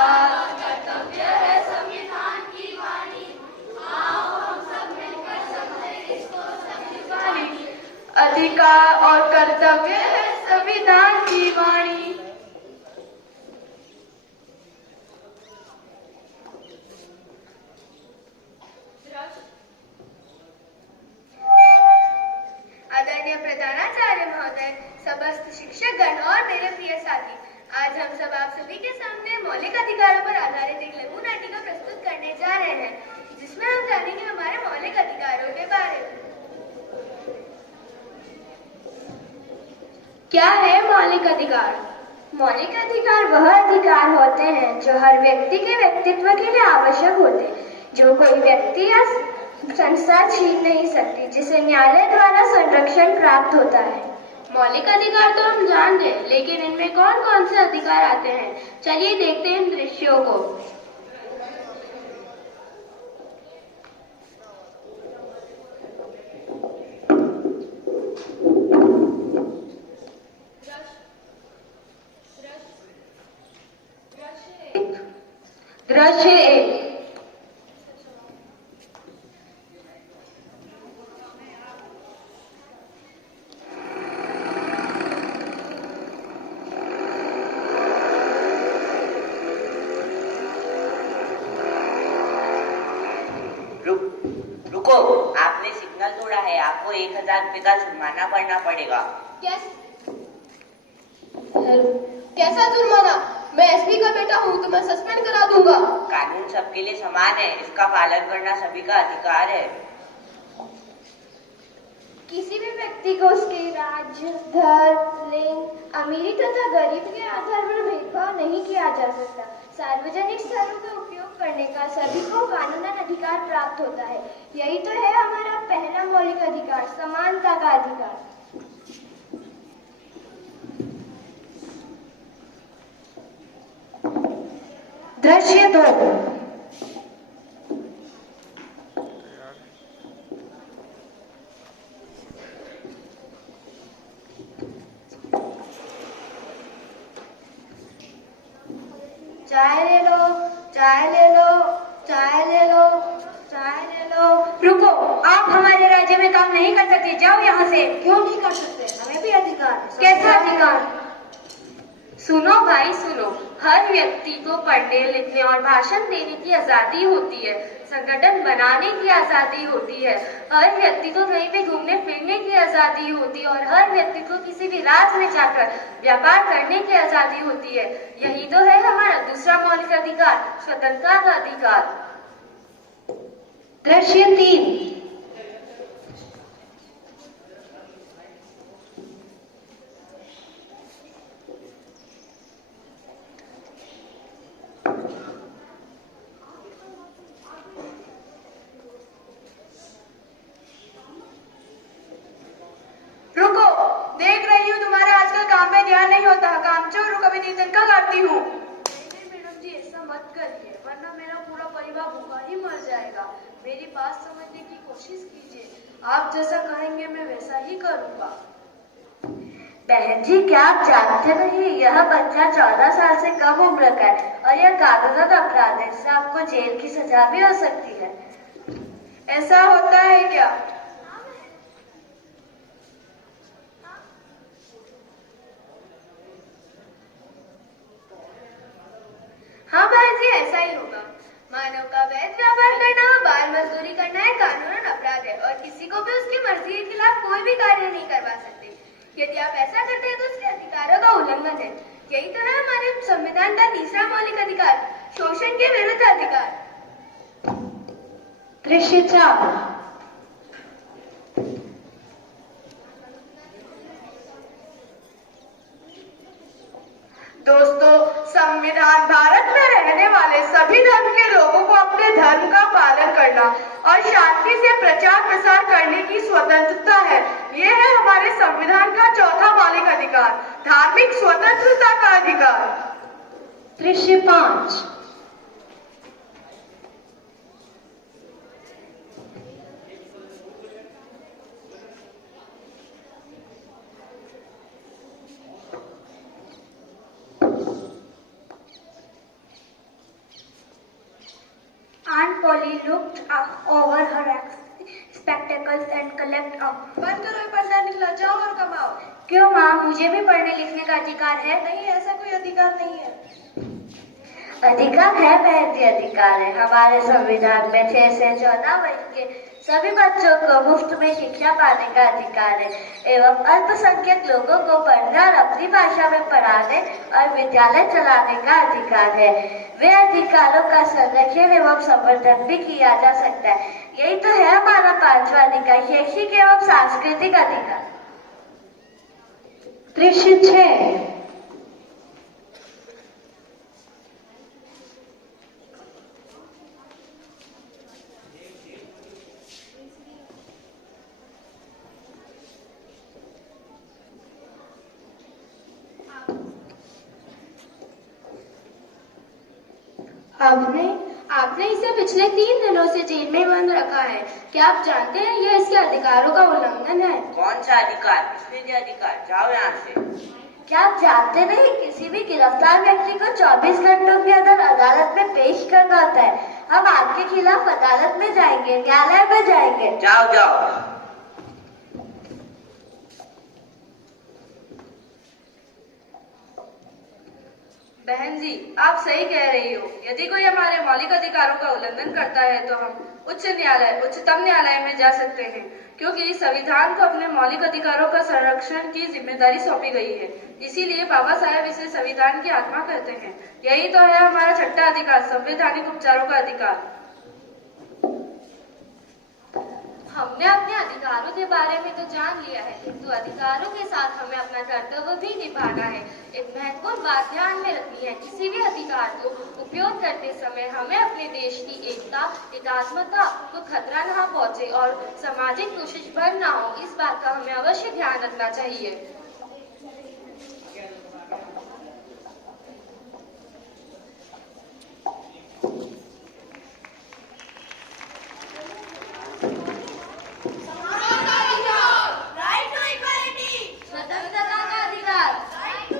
कर्तव्य है संविधान की वाणी, आओ हम सब मिलकर समझें इसको संविधानी। अधिकार और कर्तव्य है संविधान की वाणी। आदरणीय प्रधानाचार्य महोदय, समस्त शिक्षकगण और मेरे प्रिय साथी, आज हम सब आप सभी के सामने मौलिक अधिकारों पर आधारित एक लघु नाटिका प्रस्तुत करने जा रहे हैं, जिसमें हम जानेंगे हमारे मौलिक अधिकारों के बारे में। क्या है मौलिक अधिकार? मौलिक अधिकार वह अधिकार होते हैं जो हर व्यक्ति के व्यक्तित्व के लिए आवश्यक होते हैं, जो कोई व्यक्ति या संस्था छीन नहीं सकती, जिसे न्यायालय द्वारा संरक्षण प्राप्त होता है। मौलिक अधिकार तो हम जान गए, लेकिन इनमें कौन कौन से अधिकार आते हैं? चलिए देखते हैं इन दृश्यों को। दृश्य एक। रुको, आपने सिग्नल तोड़ा है, आपको 1000 रुपये का जुर्माना भरना पड़ेगा। कैसा जुर्माना? मैं एसपी का बेटा हूँ, तो मैं सस्पेंड करा दूंगा। कानून सबके लिए समान है, इसका पालन करना सभी का अधिकार है। किसी भी व्यक्ति को उसके राज्य, धर्म, लिंग, अमीरी तथा गरीबी के आधार पर भेदभाव नहीं किया जा सकता। सार्वजनिक स्थलों का उपयोग करने का सभी को कानूनन अधिकार प्राप्त होता है। यही तो है हमारा पहला मौलिक अधिकार, समानता का अधिकार। दृश्य दो। चाय ले लो, चाय ले लो, चाय ले लो, चाय ले लो। रुको, आप हमारे राज्य में काम नहीं कर सकते, जाओ यहाँ से। क्यों नहीं कर सकते? हमें भी अधिकार है। कैसा अधिकार? सुनो भाई सुनो, हर व्यक्ति को पढ़ने लिखने और भाषण देने की आजादी होती है, संगठन बनाने की आजादी होती है, हर व्यक्ति को कहीं पे घूमने फिरने की आजादी होती है और हर व्यक्ति को किसी भी राज्य में जाकर व्यापार करने की आजादी होती है। यही तो है हमारा दूसरा मौलिक अधिकार, स्वतंत्रता का अधिकार। दृश्य तीन। रुको, देख रही हूँ तुम्हारा आजकल काम में ध्यान नहीं होता। कामचोर कभी नहीं तनखा काटती हूँ। नहीं मैडम जी, ऐसा मत करिए, वरना मेरा पूरा परिवार भूखा ही मर जाएगा। मेरी बात समझने की कोशिश कीजिए। आप जैसा कहेंगे मैं वैसा ही करूँगा। बहन जी, क्या आप जानते नहीं, यह बच्चा 14 साल से कम उम्र का है और यह कानूनन अपराध है, जिससे आपको जेल की सजा भी हो सकती है। ऐसा होता है क्या? हाँ बहन जी, ऐसा ही होगा। मानव का वैध व्यापार करना, बाल मजदूरी करना है कानूनन अपराध है और किसी को भी उसकी मर्जी के खिलाफ कोई भी कार्य नहीं करवा सकते। यदि आप ऐसा करते हैं तो उसके अधिकारों का उल्लंघन है। यही तो है हमारे संविधान का तीसरा मौलिक अधिकार, शोषण के विरुद्ध अधिकार। दृश्य चार। दोस्तों, संविधान भारत में रहने वाले सभी धर्म के लोगों को अपने धर्म का पालन करना और शांति से प्रचार प्रसार करने की स्वतंत्रता है। ये है हमारे संविधान का चौथा मौलिक अधिकार, धार्मिक स्वतंत्रता का अधिकार। दृश्य 5। Polly looked over her spectacles and collected up. बंद करो ये पढ़ना निकला, जाओ और कमाओ। क्यों माँ, मुझे भी पढ़ने लिखने का अधिकार है? नहीं, ऐसा कोई अधिकार नहीं है। अधिकार है बहन जी, अधिकार है। हमारे संविधान में 6 से 14 वर्ष के सभी बच्चों को मुफ्त में शिक्षा पाने का अधिकार है एवं अल्पसंख्यक लोगों को पढ़ना और अपनी भाषा में पढ़ाने और विद्यालय चलाने का अधिकार है। वे अधिकारों का संरक्षण एवं संवर्धन भी किया जा सकता है। यही तो है हमारा 5वां अधिकार, शैक्षिक एवं सांस्कृतिक अधिकार। दृश्य 6। आपने इसे पिछले 3 दिनों से जेल में बंद रखा है। क्या आप जानते हैं यह इसके अधिकारों का उल्लंघन है? कौन सा अधिकार? किसने दिया अधिकार? जाओ यहाँ से। क्या आप जानते नहीं, किसी भी गिरफ्तार व्यक्ति को 24 घंटों के अंदर अदालत में पेश करना होता है। हम आपके खिलाफ अदालत में जाएंगे, न्यायालय में जाएंगे। जाओ जाओ। बहन जी, आप सही कह रही हो। यदि कोई हमारे मौलिक अधिकारों का उल्लंघन करता है तो हम उच्चतम न्यायालय में जा सकते हैं, क्योंकि संविधान को अपने मौलिक अधिकारों का संरक्षण की जिम्मेदारी सौंपी गई है। इसीलिए बाबा साहेब इसे संविधान की आत्मा कहते हैं। यही तो है हमारा 6ठा अधिकार, संवैधानिक उपचारों का अधिकार। हमने अपने अधिकारों के बारे में तो जान लिया है, किंतु अधिकारों के साथ हमें अपना कर्तव्य भी निभाना है। एक महत्वपूर्ण बात ध्यान में रखनी है, किसी भी अधिकार को उपयोग करते समय हमें अपने देश की एकता, एकात्मता को खतरा न पहुंचे और सामाजिक कोशिश भर न हो, इस बात का हमें अवश्य ध्यान रखना चाहिए।